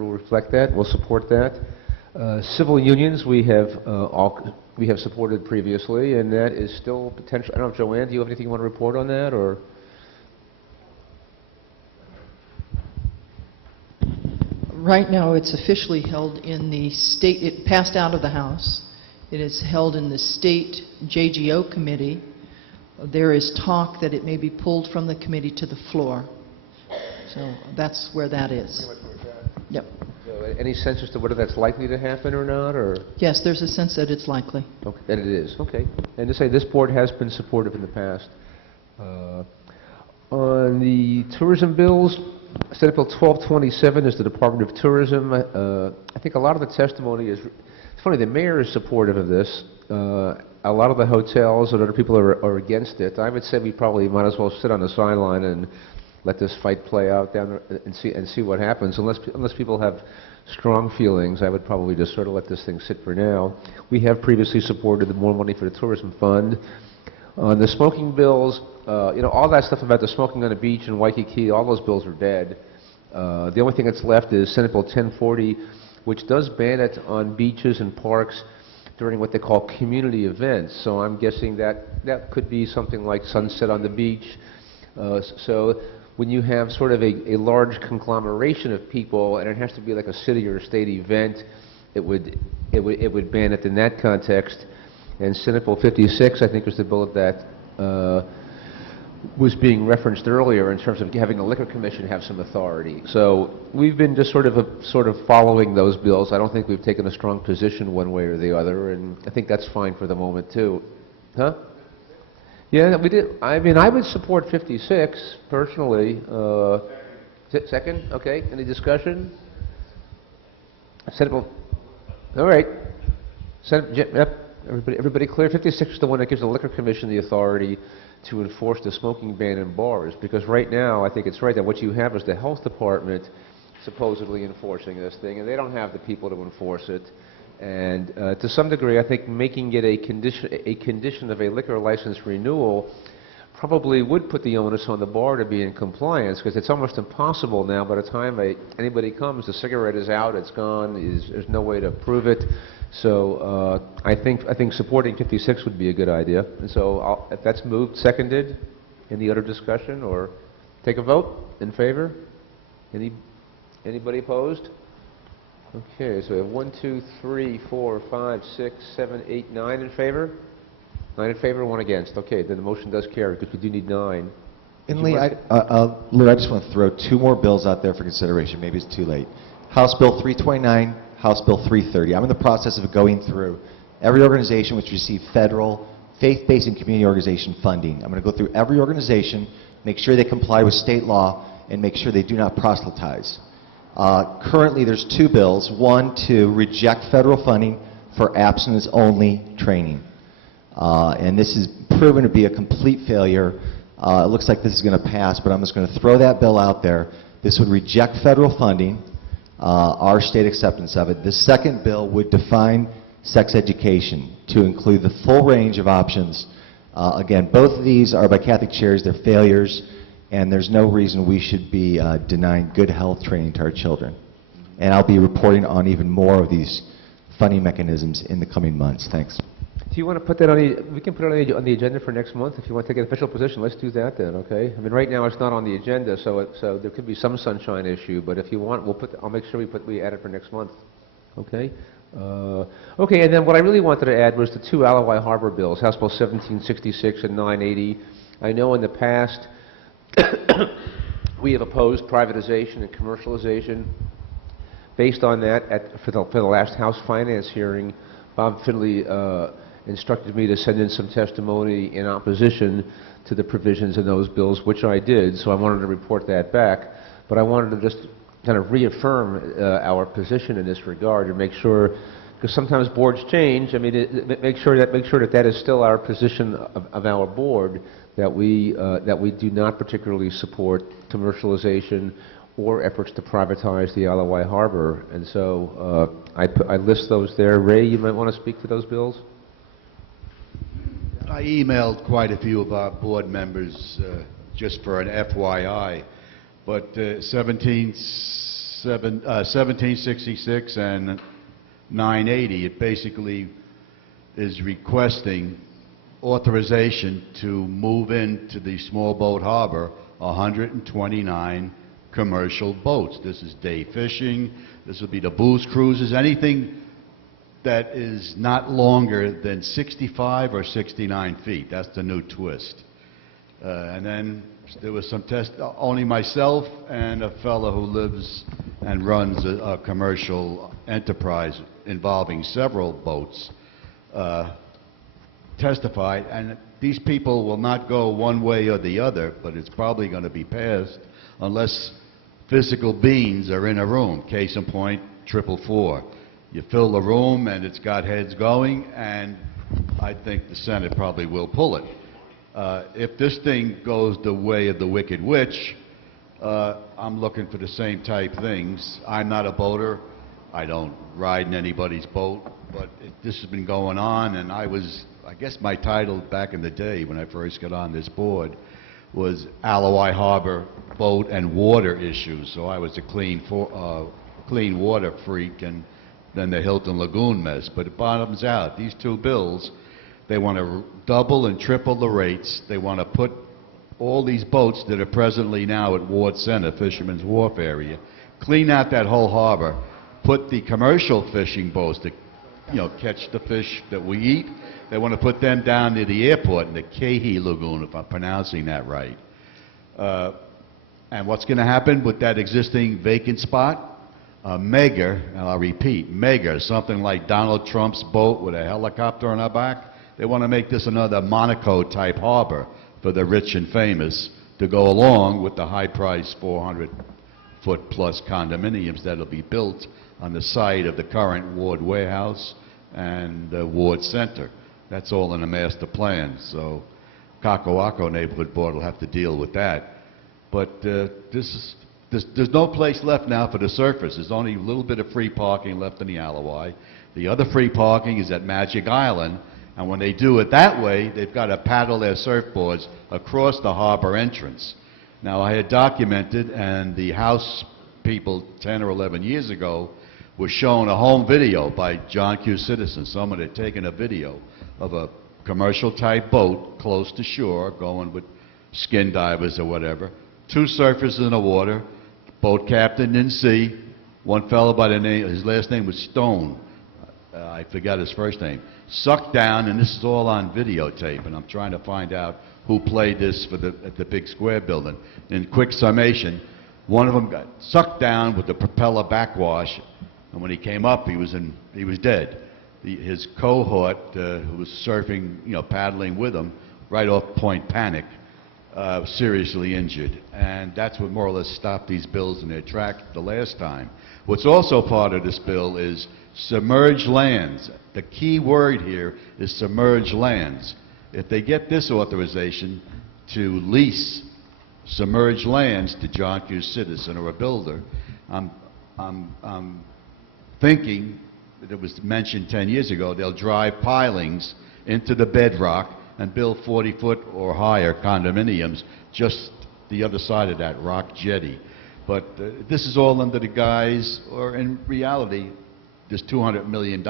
will reflect that. We'll support that. Civil unions, we have supported previously, and that is still potential. I don't know, Joanne, do you have anything you want to report on that, or? Right now, it's officially held in the state. It passed out of the House. It is held in the state JGO committee. There is talk that it may be pulled from the committee to the floor. So that's where that is. Yep. So any sense as to whether that's likely to happen or not, or? Yes, there's a sense that it's likely. Okay, that it is. Okay. And to say this board has been supportive in the past. On the tourism bills, Senate Bill 1227 is the Department of Tourism. I think a lot of the testimony is, it's funny, the mayor is supportive of this. A lot of the hotels and other people are against it. I would say we probably might as well sit on the sideline and let this fight play out down there and see what happens. Unless people have strong feelings, I would probably just sort of let this thing sit for now. We have previously supported the more money for the tourism fund. On the smoking bills, you know, all that stuff about the smoking on the beach in Waikiki, all those bills are dead. The only thing that's left is Senate Bill 1040, which does ban it on beaches and parks during what they call community events. So I'm guessing that could be something like sunset on the beach. So when you have sort of a large conglomeration of people, and it has to be like a city or a state event, it would ban it in that context. And Senate Bill 56, I think, was the bill that was being referenced earlier in terms of having the Liquor Commission have some authority. So we've been just sort of following those bills. I don't think we've taken a strong position one way or the other, and I think that's fine for the moment too. Huh? Yeah, we did. I mean, I would support 56 personally. Second? Okay. Any discussion? Senate Bill. All right. Senate. Yep. Everybody clear? 56 is the one that gives the Liquor Commission the authority to enforce the smoking ban in bars. Because right now, I think it's right that what you have is the health department supposedly enforcing this thing, and they don't have the people to enforce it. And to some degree, I think making it a condition of a liquor license renewal probably would put the onus on the bar to be in compliance, because it's almost impossible now. By the time anybody comes, the cigarette is out, it's gone. There's no way to prove it. So I think supporting 56 would be a good idea. And so if that's moved, seconded, any other discussion, or take a vote in favor? Anybody opposed? Okay, so we have 1, 2, 3, 4, 5, 6, 7, 8, 9 in favor. 9 in favor, 1 against. Okay, then the motion does carry because we do need 9. And Lee, I just want to throw 2 more bills out there for consideration. Maybe it's too late. House Bill 329, House Bill 330. I'm in the process of going through every organization which received federal, faith-based, and community organization funding. I'm going to go through every organization, make sure they comply with state law, and make sure they do not proselytize. Currently, there's 2 bills. One, to reject federal funding for abstinence-only training. And this has proven to be a complete failure. It looks like this is going to pass, but I'm just going to throw that bill out there. This would reject federal funding, our state acceptance of it. The second bill would define sex education to include the full range of options. Again, both of these are by Catholic charities. They're failures, and there's no reason we should be denying good health training to our children. And I'll be reporting on even more of these funding mechanisms in the coming months. Thanks. Do you want to put that we can put it on the agenda for next month. If you want to take an official position, let's do that then, okay? I mean, right now it's not on the agenda, so there could be some sunshine issue, but if you want, I'll make sure we add it for next month, okay? Okay, and then what I really wanted to add was the 2 Alawai Harbor bills, House Bill 1766 and 980. I know in the past we have opposed privatization and commercialization. Based on that, for the last House Finance hearing, Bob Finley instructed me to send in some testimony in opposition to the provisions in those bills, which I did, so I wanted to report that back. But I wanted to just kind of reaffirm our position in this regard and make sure, because sometimes boards change, I mean, make sure that is still our position of our board, that we do not particularly support commercialization or efforts to privatize the Alawai Harbor. And so I list those there. Ray, you might want to speak to those bills? I emailed quite a few of our board members just for an FYI, but 1766 1766 and 980, it basically is requesting authorization to move into the small boat harbor 129 commercial boats. This is day fishing, this will be the booze cruises, anything that is not longer than 65 or 69 feet. That's the new twist. And then there was some test, only myself and a fellow who lives and runs a commercial enterprise involving several boats testified, and these people will not go one way or the other, but it's probably going to be passed unless physical beings are in a room. Case in point, 444. You fill the room and it's got heads going, and I think the Senate probably will pull it. If this thing goes the way of the Wicked Witch, I'm looking for the same type things. I'm not a boater. I don't ride in anybody's boat, but this has been going on, and I guess my title back in the day when I first got on this board was Alawai Harbor Boat and Water Issues. So I was a clean water freak, and then the Hilton Lagoon mess. But it bottoms out. These two bills, they want to double and triple the rates. They want to put all these boats that are presently now at Ward Center, Fisherman's Wharf area, clean out that whole harbor, put the commercial fishing boats that, catch the fish that we eat. They want to put them down near the airport in the Kehi Lagoon, if I'm pronouncing that right. And what's going to happen with that existing vacant spot? Mega, and I'll repeat, mega, something like Donald Trump's boat with a helicopter on our back. They want to make this another Monaco-type harbor for the rich and famous to go along with the high-priced 400-foot-plus condominiums that will be built on the site of the current Ward Warehouse and Ward Center. That's all in a master plan, so Kakawako Neighborhood Board will have to deal with that. But there's no place left now for the surfers. There's only a little bit of free parking left in the Alawai. The other free parking is at Magic Island, and when they do it that way, they've got to paddle their surfboards across the harbor entrance. Now, I had documented, and the House people 10 or 11 years ago were shown a home video by John Q. Citizen. Someone had taken a video of a commercial-type boat close to shore, going with skin divers or whatever. Two surfers in the water, boat captain didn't see. One fellow by the name, his last name was Stone. I forgot his first name. Sucked down, and this is all on videotape, and I'm trying to find out who played this at the big square building. In quick summation, one of them got sucked down with the propeller backwash, and when he came up, he was dead. His cohort, who was surfing, paddling with him, right off Point Panic, seriously injured. And that's what more or less stopped these bills in their track the last time. What's also part of this bill is submerged lands. The key word here is submerged lands. If they get this authorization to lease submerged lands to John Q. Citizen or a builder, I'm thinking, it was mentioned 10 years ago, they'll drive pilings into the bedrock and build 40-foot or higher condominiums just the other side of that rock jetty. But this is all under the guise, or in reality, this $200 million,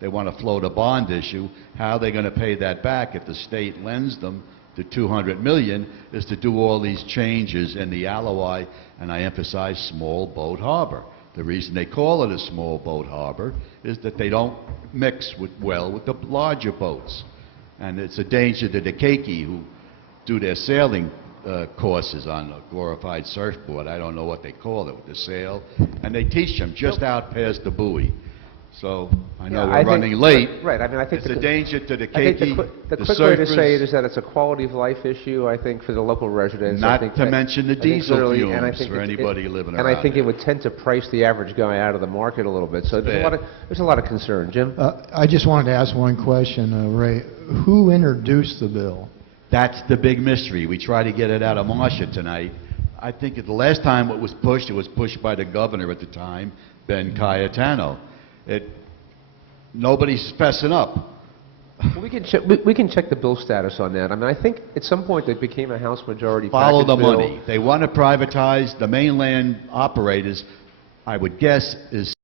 they want to float a bond issue. How are they going to pay that back if the state lends them the $200 million is to do all these changes in the Alawai, and I emphasize small boat harbor. The reason they call it a small boat harbor is that they don't mix well with the larger boats. And it's a danger to the keiki who do their sailing courses on a glorified surfboard. I don't know what they call it with the sail. And they teach them just out past the buoy. So I know we're running late. Right. I mean, I think it's a danger to the keiki. I think the quick way to say it is that it's a quality of life issue, I think, for the local residents. Not to mention the diesel fumes for anybody living around. And I think it would tend to price the average guy out of the market a little bit. So there's a lot of concern. Jim? I just wanted to ask one question, Ray. Who introduced the bill? That's the big mystery. We tried to get it out of Marcia tonight. I think the last time it was pushed by the governor at the time, Ben Cayetano. Nobody's fessing up. Well, we can check the bill status on that. I mean, I think at some point it became a House majority Follow package the bill. money. They want to privatize the mainland operators. I would guess, is